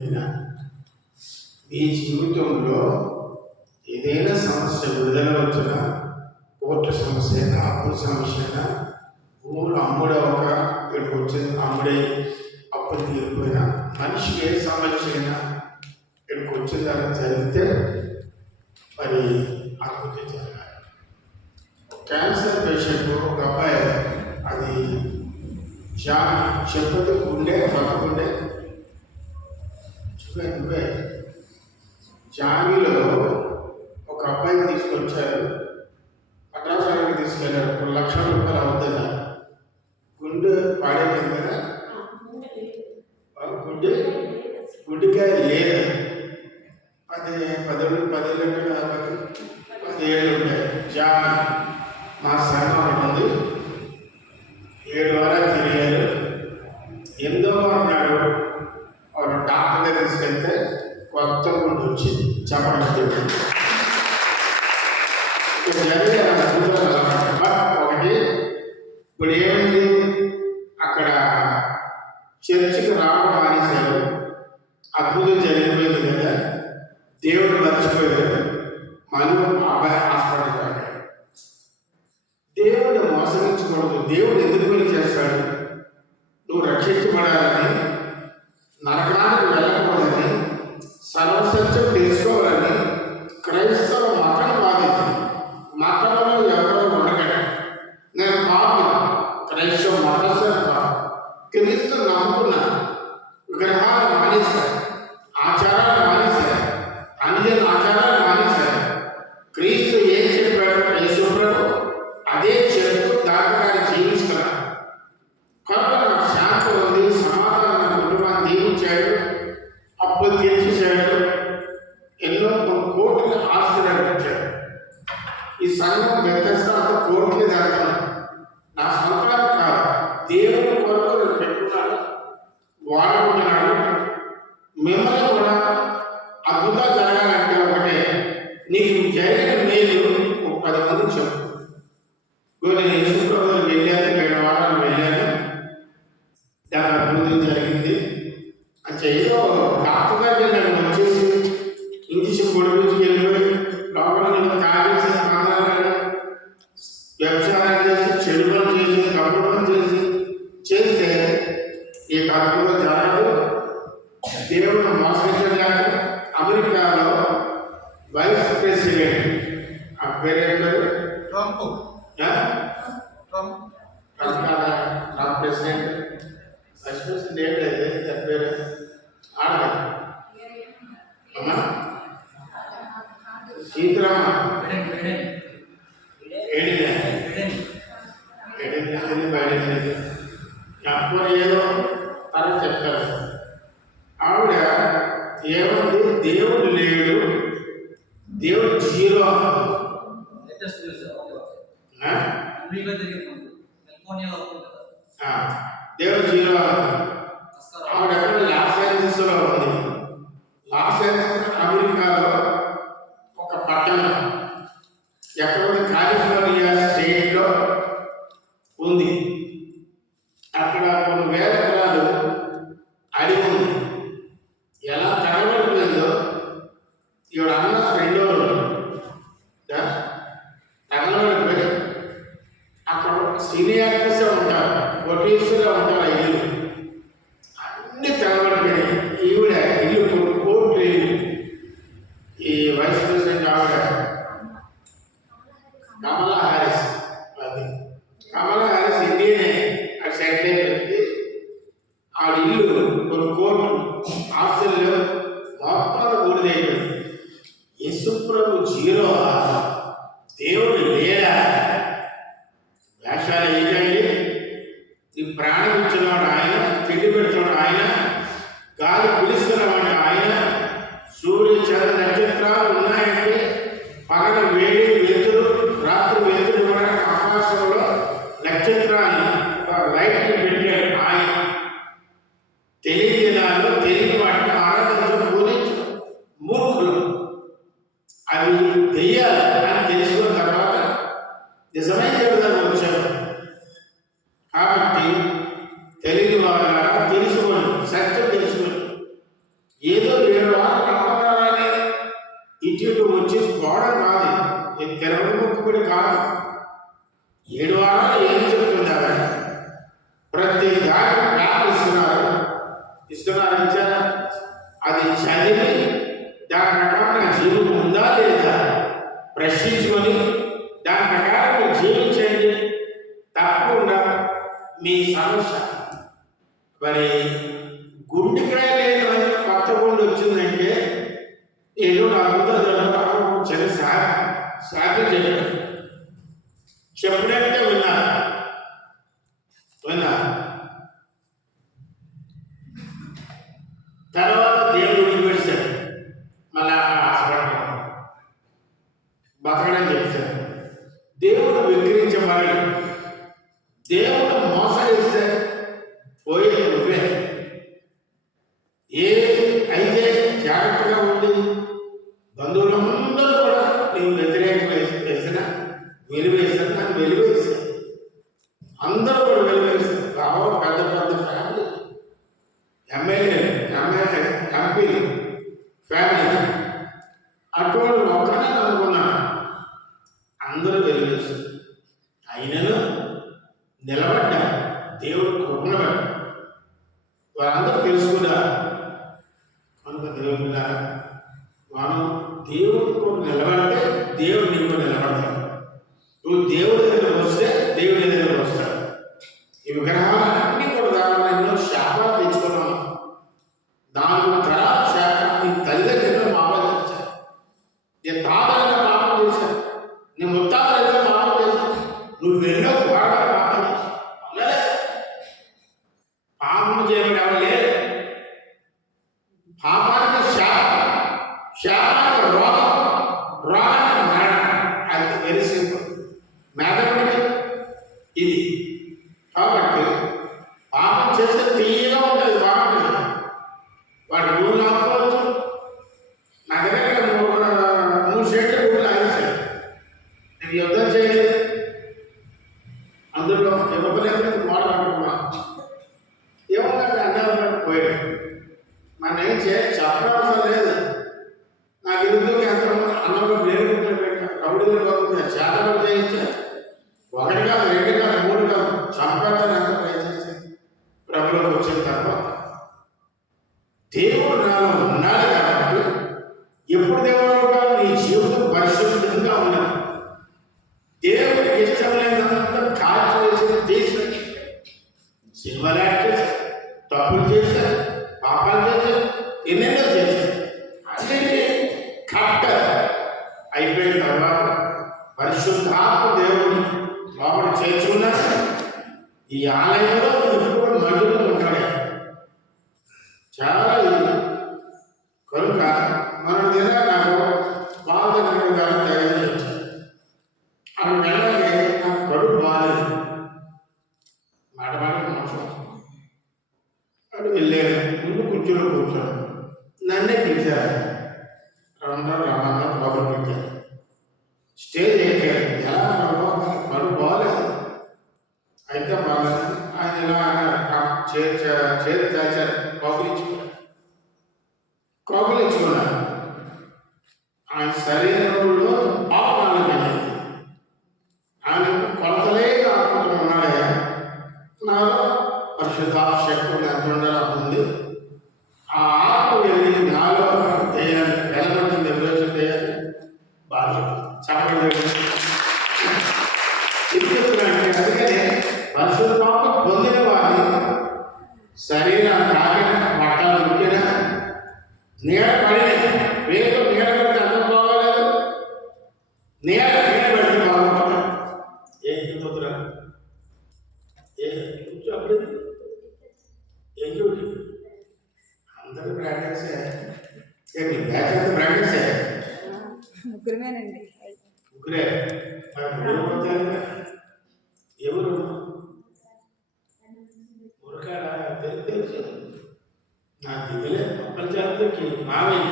మీ జీవితంలో ఏదైనా సమస్య విడుదలవచ్చునా కోర్టు సమస్య అప్పుల సమస్యనా భూములు అమ్ముడవక ఇక్కడికి వచ్చింది అమ్ముడే అప్పు తీరిపోయినా మనిషికి ఏ సమస్య అయినా ఇక్కడికి వచ్చిందని జరిగితే మరి అభివృద్ధి జరగాలి క్యాన్సర్ పేషెంట్ ఒక అబ్బాయి అది చెప్పదు ఉండే బతకుండే స్టూడెంట్ వే జామీలో ఒక అబ్బాయిని తీసుకొచ్చారు. పట్టాసానికి తీసుకెళ్ళారు. ఒక లక్ష రూపాయలు అవుతుందా? గుండె పాడైపోయింది కదా? గుండె? గుండెకాయ లేదు? పది పది పది పదిహేళ్ళు ఉంటాయి. జామీ మా సంఘం ఆవిడ ఏమంది దేవుడు లేడు. దేవుడు జీరో దేవుడు జీరో ఆవిడ ఎక్కడ? లాస్ ఏంజల్స్లో ఉంది. లాస్ ఏంజల్స్ అమెరికాలో ఒక పట్టణం. నిజమైన జీవితం விண்ணார் వారందరూ తెలుసుకున్నా అంత దేవుడు మనం దేవుడితో నిలబడితే కదా పరిశుద్ధాత్మ దేవుని లోపల చేర్చున్న ఈ ఆలయంలో ఎప్పుడు నడులు ఉంటాయి చాలా కనుక మనం నిజంగా నాకు బాధ అందరికీ తెలుసు. నా దిగులే ప్రపంచానికి మావయ్య.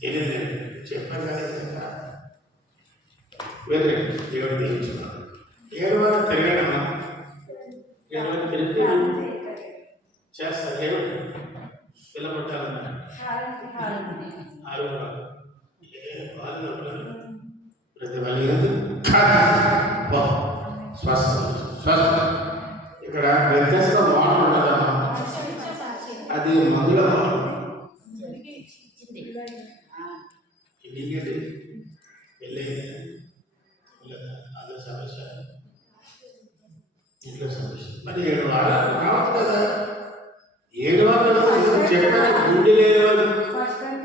తెలియదు చెప్పాను వేరే దేవుడు దీవించున్నాను ఏడవ తిరగడం ఏడవ తిరిగి చేస్తారు ఏడు. పిల్లబట్టాలన్నా ఆరు ఏ బాధలు ప్రతి వాళ్ళు స్వస్థ స్వస్థ. ఇక్కడ వ్యత్యస్త వాటర్ ఉండదమ్మా అది మందుల వాటర్ ఇండికేట్ వెళ్ళేది అదే సమస్య. ఇంట్లో సమస్య. మరి ఏడు వారాలు రావచ్చు కదా. ఏడు వారాలు చెప్పాను గుండె లేదు అని. ఫస్ట్ టైం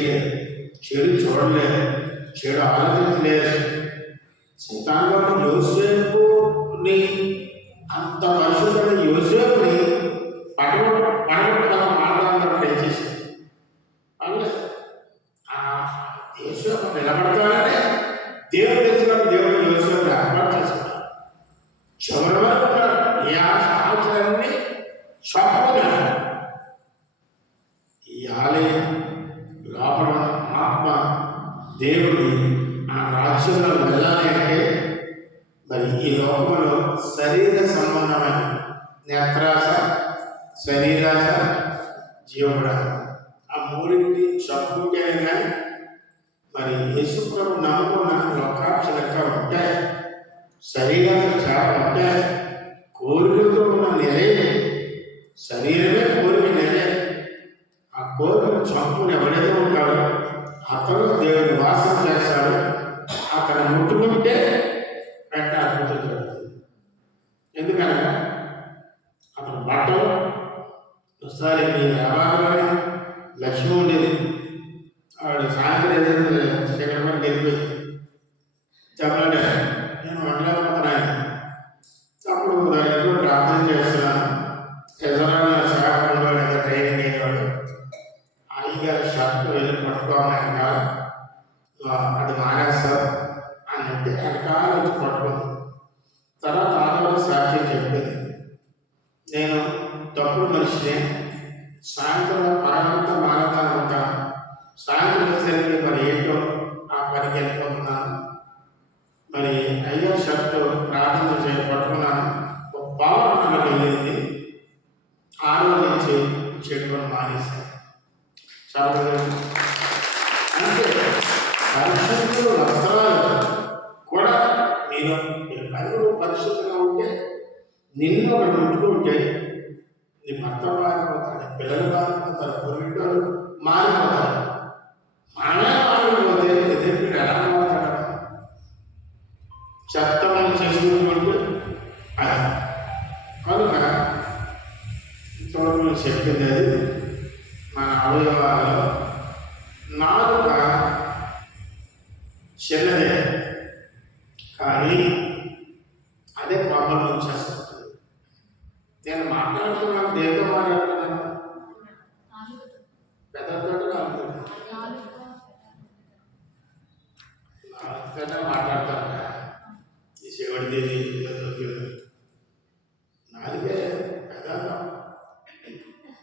చేయలేదు. చెడు చూడలేదు. చెడు ఆలోచించలేదు. సీతాంగం యోసేపుని అంత పరిశుద్ధమైన యోసేపుని పడగొట్ట పడగొట్టగల తర్వాత ఆడవాళ్ళ సాక్ష్యం చెప్పింది నేను తప్పుడు మనిషినే. సాయంత్రం పరమంతా మానతాను ఉంటాను సాయంత్రం వచ్చేసరికి మరి ఏంటో ఆ పనికి వెళ్ళిపోతున్నాను. మరి అయ్యో షర్ట్ ప్రార్థన చేయ పట్టుకున్నాను. ఒక పావులకు వెళ్ళింది. ఆలోచించి చెడుకొని మానేశాను. చాలా అంటే పరిశుద్ధులు వస్త్రాలు కూడా మీరు మీరు పరుగులు పరిశుద్ధంగా ఉంటే నిన్ను ఒకటి ముట్టుకుంటే నీ భర్త మారిపోతాడు పిల్లలు మారిపోతారు పొరిటోళ్ళు మారిపోతారు. మనమే మారిపోతే ఎదురు ఎలా మారుతాడు చెత్త మనం చేసుకుంటూ అది. కనుక ఇంతవరకు చెప్పింది అది. మన అవయవాలలో నాలుక చిన్నదే కానీ అదే ప్రాబ్లం వచ్చేస్తుంది నేను మాట్లాడుతున్నాను దేంతో మాట్లాడుతున్నాను నాలుగు- పెద్దతో కాదు నాలుగు నాలుగుతోనే మాట్లాడతాను ఈ శివుడిది నాలుగే పెద్ద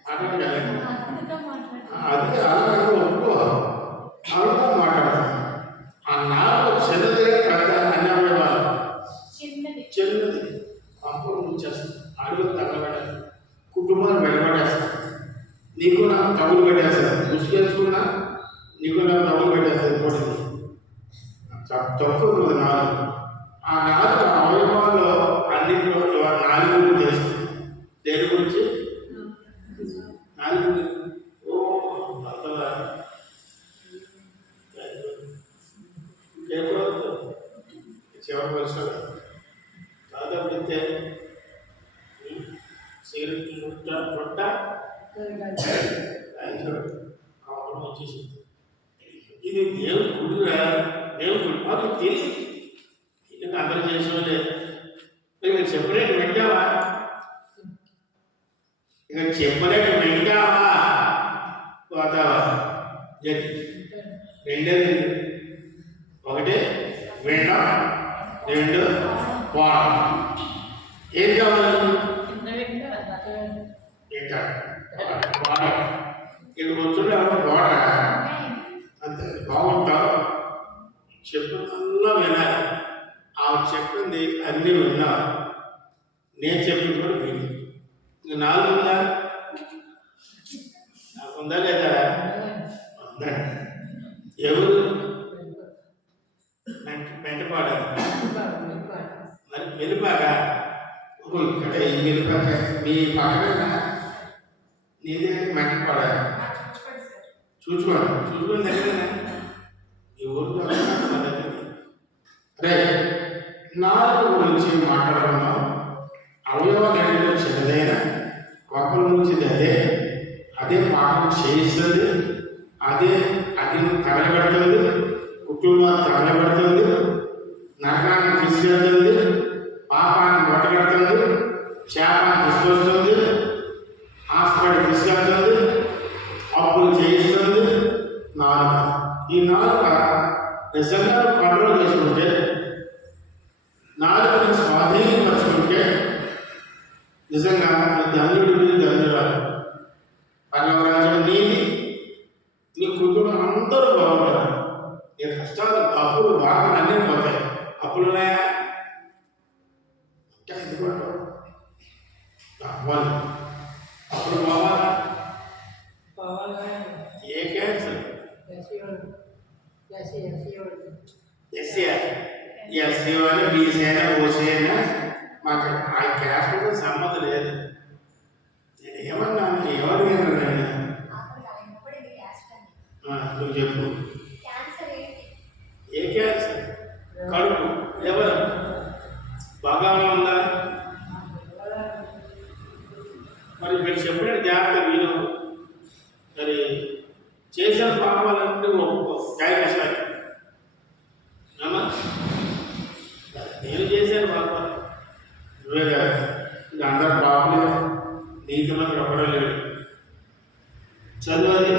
మాట్లాడగలను అందుతో మాట్లాడుతున్నాను. అది అలాగే ఒప్పుకో అలాగే మాట్లాడతాను ఆ నాలుగు చిన్నదే పెద్ద అన్యవాళ్ళు చిన్నది చిన్నది పంపలు ఉంచేస్తుంది అడుగు తగలబడేస్తుంది కుటుంబాన్ని వెలబడేస్తుంది నీకు పెట్టేస్తారు తగులు పెట్టేస్తుంది ముసుగేసుకున్నా నీకు నాకు తగులు పెట్టేస్తుంది పోటీ తక్కువ ఉంది నాలుగు. ఆ నాలుగు అవయవాల్లో అన్నింటిలో నాలుగు గురించి తెలుసు. దేని గురించి? ఒకటి వినడం రెండు వాడ ఏం కావాలి? ఇంకా వాడ ఇక్కడ కూర్చుంటే ఎవరు వాడ అంతే. బాగుంటావు చెప్పిందల్లా వినాలి. ఆమె చెప్పింది అన్నీ విన్నా. నేను చెప్పింది కూడా విని. ఇంక నాలుగు ఉందా? నాకుందా లేదా? ఉందండి. ఎవరు? ఓ ఇక్కడ ఈ మెలిపాక మీ పక్కన నీదే మెంటపాడ చూసుకోండి చూసుకోండి దగ్గర ఈ దగ్గర. రే నాలుగు గురించి మాట్లాడుకుందాం. అవయవ గడిలో చిన్నదైన కొప్పల నుంచి అదే. అదే పాపం చేయిస్తుంది. అదే అది తగలబెడుతుంది. కుటుంబాన్ని తగలబెడుతుంది. నరకాన్ని తీసుకెళ్తుంది పాపాన్ని బట్టగడుతుంది చేపాన్ని తీసుకొస్తుంది హాస్పిటల్ తీసుకెళ్తుంది అప్పులు చేయిస్తుంది. నాలుక ఈ నాలుక నిజంగా కంట్రోల్ చేసుకుంటే నాలుకని స్వాధీనపరచుకుంటే నిజంగా ధన్యుడివి ధన్యురాలు పర్లవరాజు నీది నీ కుటుంబం అందరూ బాగుంటారు. నీ కష్టాలు అప్పులు బాగా అన్నీ పోతాయి అప్పులు ఉన్నాయా ఇంకా ఎందుకు అవ్వాలి అప్పుడు బావాలా ఏ క్యాన్సర్ ఎస్సీ ఎస్సీ అని బీసీ అయినా ఓసీ అయినా మాకు ఆ క్యాస్ట్తో సంబంధం లేదు నేను ఏమన్నాను ఎవరు విన్నాను నువ్వు చెప్పు ఏ క్యాన్సర్ కడుపు ఎవరు బాగా ఉందా మరి మీరు చెప్పిన జాగ్రత్త విను మరి చేసిన పాపాలన్నీ ఒప్పుకో. నేను చేశాను పాపాలు నువ్వే కాదు. ఇంకా అందరు పాపలే నీతి మంత్రి ఒకడో లేడు చదువు అది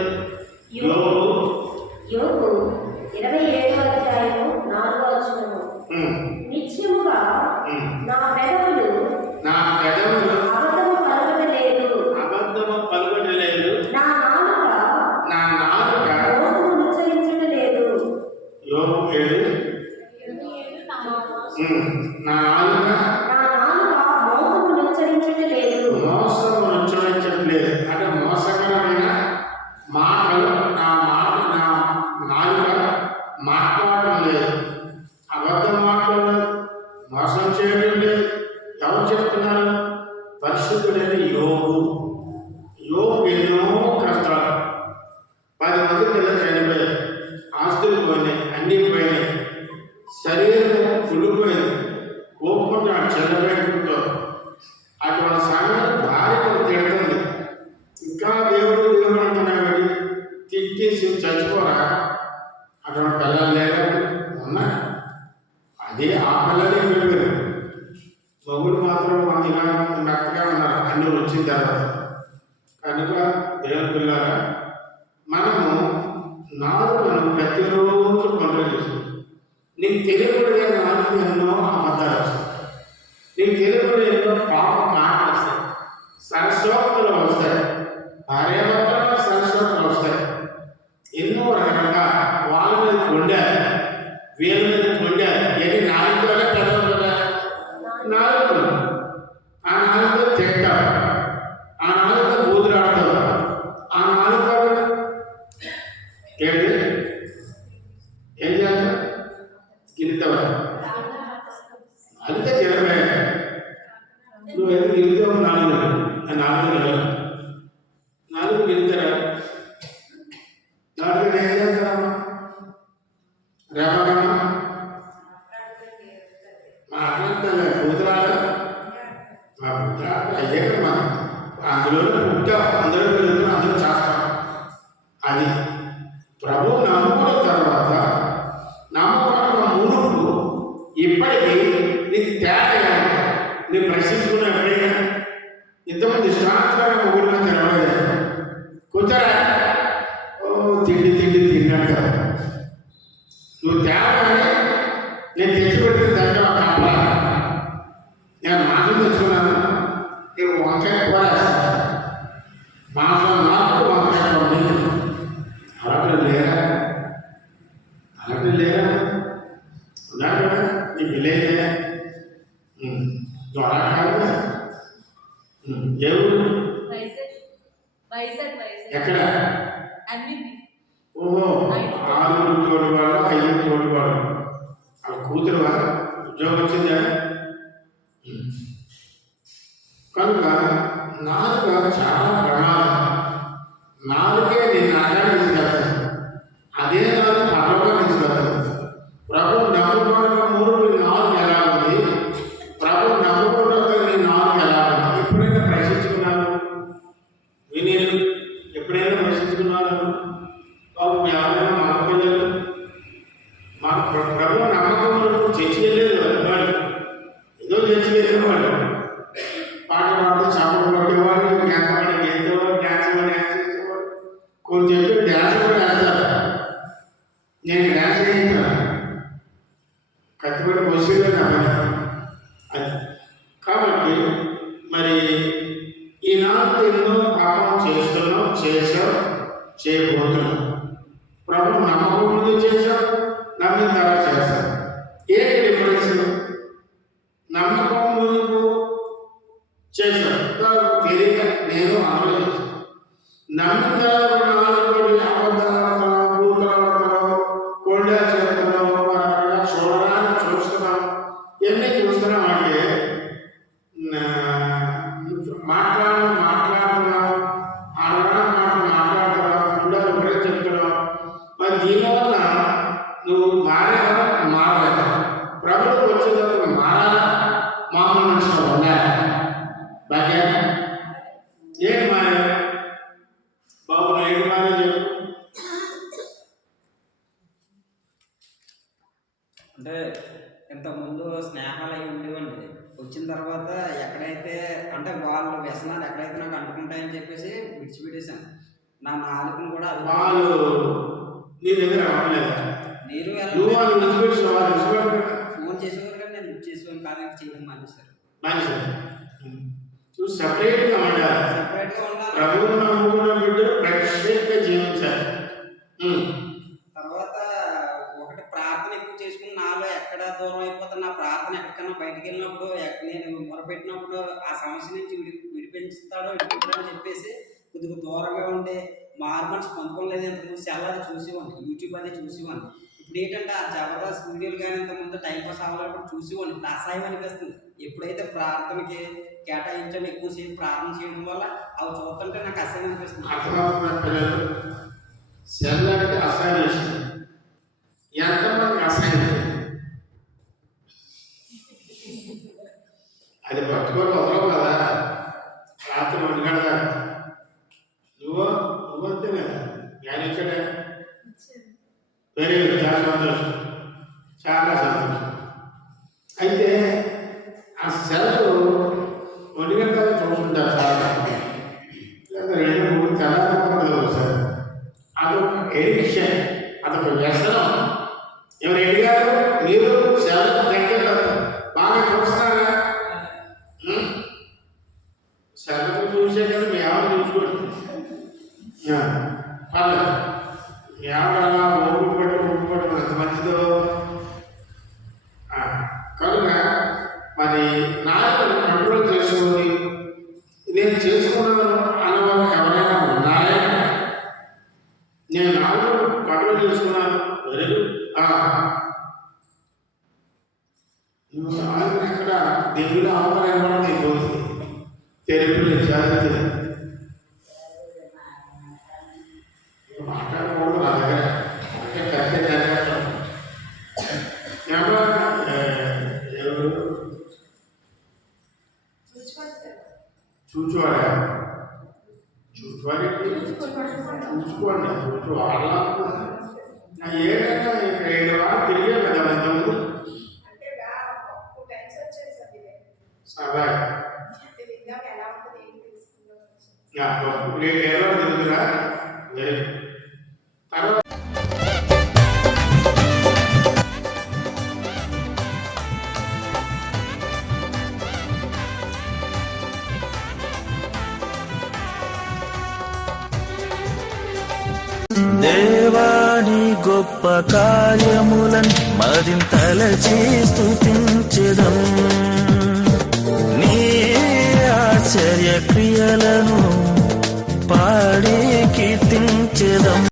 కూడా చనిపోయాయి పిల్లలు ఆస్తులు పోయినాయి అన్నీ పోయినాయి. వీళ్ళ మీద కొండారు ఎన్ని నాలుగులోనే పెద్దలు నాలుగు ఆ నాలుగు తింటారు ఆ నాలుగు నేను ప్రశ్నించుకున్నా ఎప్పుడైనా ఇంతమంది స్టార్స్ లాగా ఊరిలో కనబడలేదు కూర్చారా ఓ తిండి తిండి తిండి అంటారు నువ్వు తేవాలి నేను తెచ్చిపెట్టిన దాంట్లో ఒక అబ్బా నేను మాసం తెచ్చుకున్నాను నేను వంకాయ కూర మాసం నాకు వంకాయ కూర అలా లేరా అలా ఉద్యోగం వచ్చిందా కనుక నాలుక చాలా ప్రమాదం నాలుగే నిన్ను అడ్డాన్ని తీసుకెళ్తాను అదే చేయబోతున్నాం. ప్రభు నమ్మకం ముందు చేశాం నమ్మిన తర్వాత చేస్తాం ఏంటి డిఫరెన్స్ అంటే ఇంతకుముందు స్నేహాలు అవి ఉండేవండి. వచ్చిన తర్వాత ఎక్కడైతే అంటే వాళ్ళ వ్యసనాలు ఎక్కడైతే నాకు అంటుకుంటాయని చెప్పేసి విడిచిపెట్టేశాను. నా నాలుకను కూడా అది వాళ్ళు నీ దగ్గర అవ్వలేదు నేను నువ్వు వాళ్ళు వాళ్ళు ఫోన్ చేసేవారు కానీ నేను లిఫ్ట్ చేసేవాను కాదని చేయడం మానేశారు. సపరేట్గా ఉండాలి. సపరేట్గా ఉండాలి. ప్రభువును నమ్ముకున్న బిడ్డలు ప్రత్యేకంగా జీవించాలి ఉమ్. తర్వాత ఒకటి ప్రార్థన ఎక్కువ చేసుకుని నాలో ఎక్కడ దూరం అయిపోతే నా ప్రార్థన ఎక్కడికన్నా బయటికి వెళ్ళినప్పుడు నేను మొరపెట్టినప్పుడు ఆ సమస్య నుంచి విడి విడిపించుతాడో విడిపించాడో చెప్పేసి కొద్దిగా దూరంగా ఉండే మారు మనసు పొందుకోలేదు. ఇంతకుముందు సెల్లది చూసేవాడిని యూట్యూబ్ అది చూసేవాడిని. ఇప్పుడు ఏంటంటే ఆ జబర్దస్త్ వీడియోలు కానీ ఇంతకుముందు టైం పాస్ అవ్వాలప్పుడు చూసేవాడిని. ఇప్పుడు అసహాయం అనిపిస్తుంది. ఎప్పుడైతే ప్రార్థనకి కేటాయించడం ఎక్కువసేపు ప్రార్థన చేయడం వల్ల అవి చూస్తుంటే నాకు అసహ్యం అనిపిస్తుంది. ఎంతమంది అసహ్యం? అది పట్టుకొని వదలవు కదా. రాత్రి ఒంటి నువ్వు నువ్వు అంతే కదా. జ్ఞానం ఇక్కడ వెరీ గుడ్ చాలా సంతోషం. చాలా సంతోషం. అయితే ఆ సెలవు ఒంటి చూసుకుంటారు చాలా చూసుకోండి చూచు వాళ్ళ ఏదైనా ఏడు వారు తిరిగే కదా ఎలా తిరుగుతురా తర్వాత దేవాని గొప్ప కార్యములన్ మరింతలచి స్తుతించెదం నీ ఆశ్చర్య క్రియలను పాడి కీర్తించెదం